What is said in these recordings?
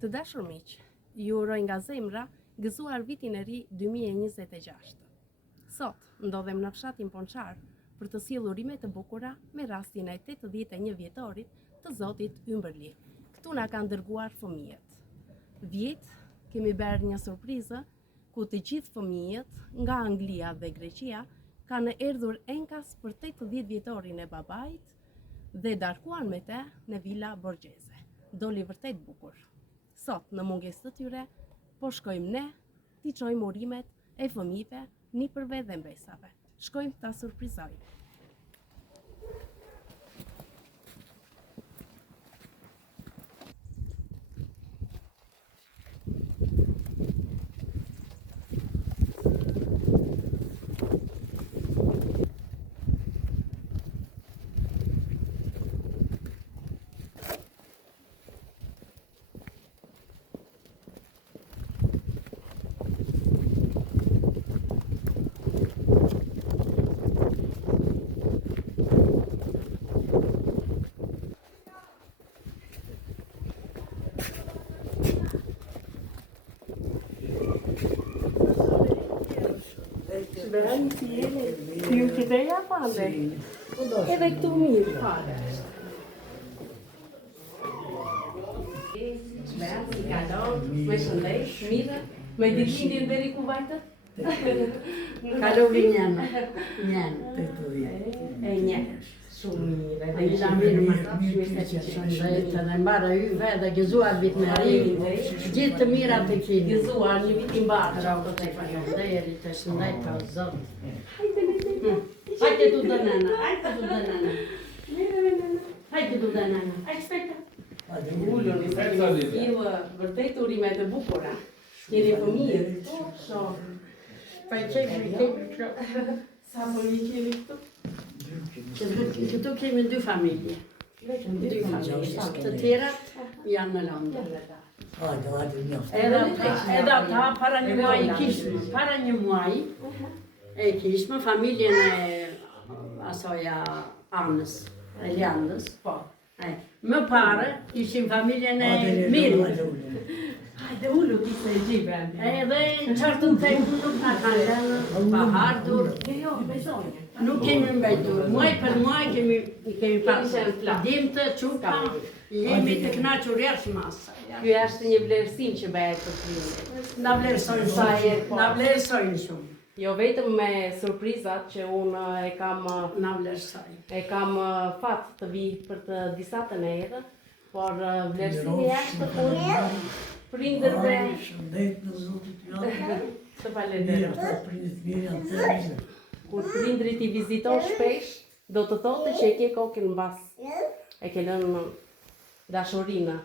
Të dashur miq, ju uroj nga zemra gëzuar vitin e ri 2026. Sot ndodhem në fshatin Ponçar për të sjellur urime të bukura me rastin e 81 vjetorit të zotit Ymberli. Këtu na kanë dërguar fëmijët. Vjet kemi bërë një surprizë ku të gjithë fëmijët nga Anglia dhe Greqia kanë erdhur enkas për 80 vjetorin e babait dhe darkuan me te në Villa Borghese. Doli vërtet bukur. Sot në mungesë të tyre, po shkojmë ne, t'i çojmë urimet e fëmijëve, nipërve dhe mbesave. Shkojmë ta surprizojmë. Bërën si jeni, si ju qiteja fande, edhe këtu mirë fare. Bërën si kalon, me shëndet, mirë, me ditëlindjen deri ku vajtët? Kalovi njënë. E një, shumë mirë, Dhe isha mirë më shëndet dhe mbarë yve dhe gëzuar vit me ri, gjithë të mirat të kini. gëzuar një vit i mbarë. Qau të të falenderit, të shëndet të zotë. Hajde tu dhe nëna, hajde tu dhe nëna. Hajde tu dhe nëna. Hajde shpeta. Ullur, një sjellë vërtet urime të bukura. Keni fëmijë këtu, shoh. Pa i qekë, Sa fëmijë keni këtu? këtu kemi dy familje. Dy familje. Të tjerat janë në Londër. Edhe ata para një muaj i kishme. Para një muaj e kishme familjen e asoja Anës, Eliandës. Po. Më pare ishim familjen e Mirë. Hajde ullu ti se e gjiben. Edhe qartën të nuk nga kanë lënë, pa ardhur. Jo, besonje. Nuk kemi mbajtur. Muaj për muaj kemi pasur. Dimtë, çupa, jemi të kënaqur jashtë masa. Ky është një vlerësim që bëhet për fëmijët. Na vlerësojnë shumë. Na vlerësojnë shumë. Jo vetëm me surprizat që unë Na vlerësojnë. e kam fat të vi për të disa të njerë, por vlerësimi është për prindërve Shëndet në Zotit janë, të falenderoj. mirë, prindit mirë janë të mirë. Kur prindrit i viziton shpesh, do të thotë që e ke kokën mbas. E ke lënë dashurinë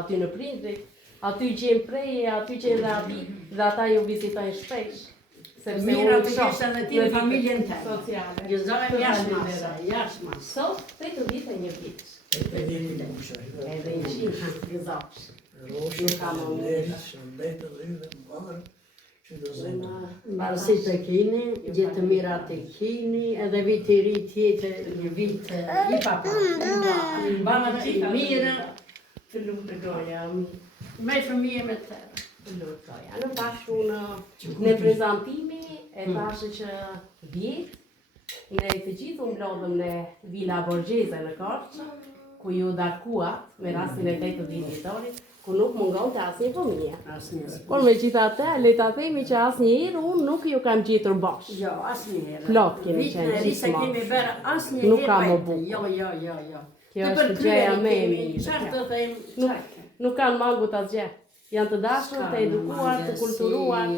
aty në prindrit, aty gjen preje, aty gjen rabi, dhe ata ju vizitojnë shpesh. Sepse Mira unë të shoh kesh edhe ti në familjen tënde. sociale. Gëzohem jashtë masa, jashtë masa. Sot 81 vjeç. E dini në kushoj. Edhe 100 gëzosh. Roshë, shëndet edhe yve të mbarë, që do zemë. Mbarësi të kini, gjithë të mirat të kini, edhe vit i ri tjetër, një vit i papa. Mbarë i mirë, Të lutë goja, me fëmije me të. të lutë goja. Në pashu në prezantimi e thashë që vjet, ne të gjithë u mblodhëm në Villa Borghese në Korçë, ku ju darkuat me rastin e 80 vjetorit, ku nuk mungon të asnjë fëmijë. Asnjë. Por megjithatë, le ta themi që asnjëherë unë nuk ju kam gjetur bosh. Jo, asnjëherë. Plot kemi qenë Vitën e ri se gjithmonë. kemi bërë asnjëherë. Nuk ka më vete. bukur. Jo. Kjo Të është përkryer gjëja më e kemi, mirë. çfarë të them, Nuk, çake. nuk kanë mangut asgjë. Janë të dashur, të edukuar, të kulturuar,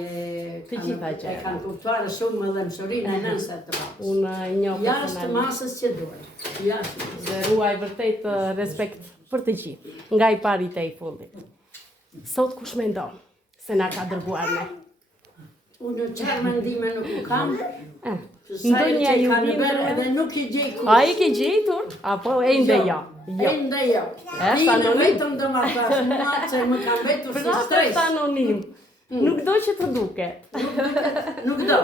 të gjitha E gjëra. kanë kuptuar shumë dhe mësurinë e nënse të basë. Unë njoh Jashtë personalisht masës që duhet. Jashtë masës. dhe ruaj vërtet respekt për të gjithë, nga i pari te i fundit. Sot kush mendon se na ka dërguar ne? Unë qarë mendime nuk u kam. Ndonjë ju vjen edhe nuk i gjej kush. A i ke gjetur? Apo ende jo? Jo. Ende jo. Është Ti në anonim. vetëm do ma thash mua që më kam vetur si Pra stres. është anonim. Nuk do që të duke. Nuk do.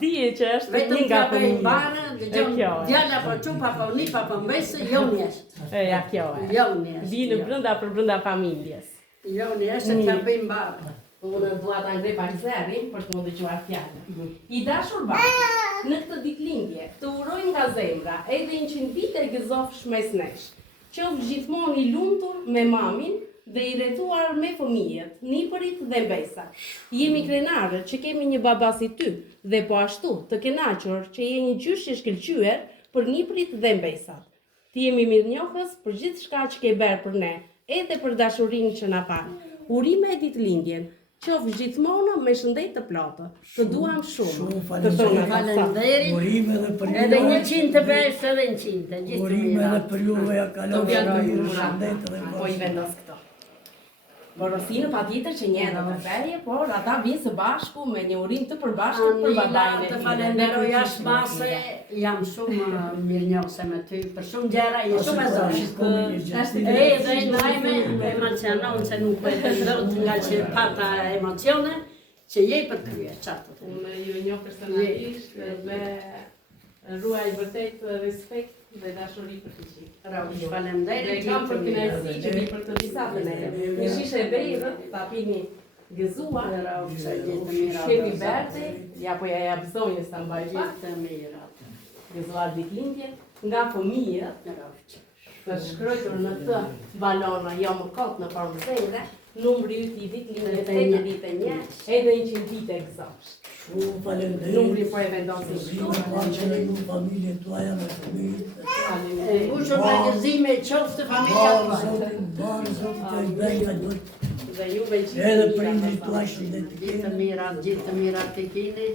Dije që është Vetëm një nga t'ja bëj fëmijët. mbarë, E dëgjon kjo e. djala po çupa po nipa po mbesë, jo njesh. E ja kjo e. Jo njesh. Bine brenda për brenda familjes. Jo, një është të japim barë. Unë dua ta ngrej pak zërin për të më dëgjuar fjalën. I dashur bashkë, në këtë ditëlindje, të uroj nga zemra edhe 100 vite gëzofsh mes nesh. Qofsh gjithmonë i lumtur me mamin dhe i rrethuar me fëmijët, nipërit dhe mbesat. Jemi krenarë që kemi një baba si ty dhe po ashtu të kënaqur që je një gjysh i shkëlqyer për nipërit dhe mbesat. Ti jemi mirënjohës për gjithçka që ke bërë për ne, edhe për dashurinë që na pa. Urime ditëlindjen. Qofsh gjithmonë me shëndet të plotë. Të duam shumë. Falenderit. Urime dhe për ju. Edhe 100 të vesh edhe 100. Gjithë të Urime dhe mirat. për juve ja kalon mirë, shëndet dhe Po i vendos këto. Borosinë patjetër që njëra të feje, por ata vinë së bashku me një urim të përbashkët për babain e Të tij. falenderoj jashtë base, jam shumë mirënjohëse me ty, për shumë gjëra, je shumë e zonë. Edhe najme emocionon se nuk e të ndërët nga që pata emocione, që je për krye, qatë të Unë ju njoh personalisht dhe ruaj vërtet respekt dhe dashuri për të gjithë. Raush, falenderit. Dhe kam për kënaqësi që vi për të disa të ne. Një shishe bejrë, ta pini gëzuar. Raush, gjithë mirat. Happy birthday, ja po ja jap zonjës ta mbaj pak. Gjithë mirat. Gëzuar ditëlindjen nga fëmijët, Raush. të shkruar në të balona jo më kot në formë zëre, numri yt i ditëlindjes 81, edhe 100 vite gëzosh. Shumë falenderit. Numri po e vendosin Zime këtu. paqen e ju familje tuaja me fëmijët. Ushur me gëzime, qoftë të familja tuaj. Barë zotit të i bëjnë me dhëtë. Dhe juve që Edhe prindit tuaj shëndet të Gjithë kene. të mirat të kini.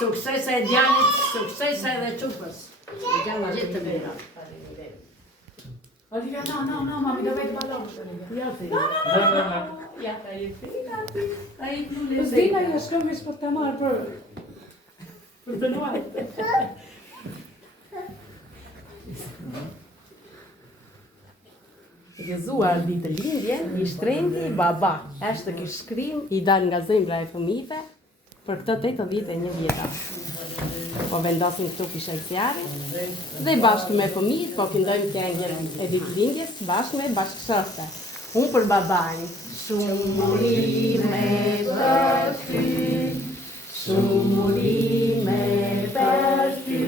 Suksese e djanit, suksese edhe qupës. Gjithë të mirat. Olivia, no, mami, do vetë balon. Ja, ti. Ja, ta i frita, ta i plule. Zina jo shkëm veç për të marrë për Për të nuajtë. Gëzuar ditëlindjen, i shtrendi baba. Është ky shkrim i dal nga zemra e fëmijëve për këtë 81 vjetar. Po vendosin këtu pishëlqjarin dhe bashkë me fëmijët po këndojmë këngën e ditëlindjes bashkë me bashkëshorte. Unë për babain. Shumë urime për ty, shumë urime për ty,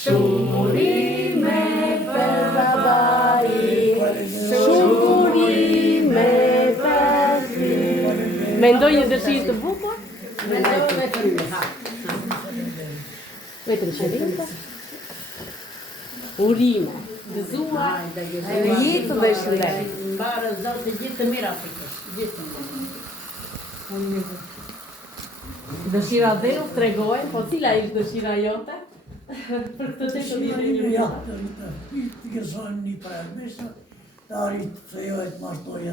shumë urime për babain, shumë urime për ty. Mendoj një dëshirë të bukur? Mendoj vetëm një ha. Vetëm qëllimta. Urime, gëzuar, jetë dhe shëndet. Mbarë zotë gjithë të mirat të kësh. Gjithë të mirat. Dëshira dhe u tregojnë, po cila ishtë dëshira jote? Për këtë të Shqipërinë ja të gëzojnë një prermesa, të arrit të fejojët martoje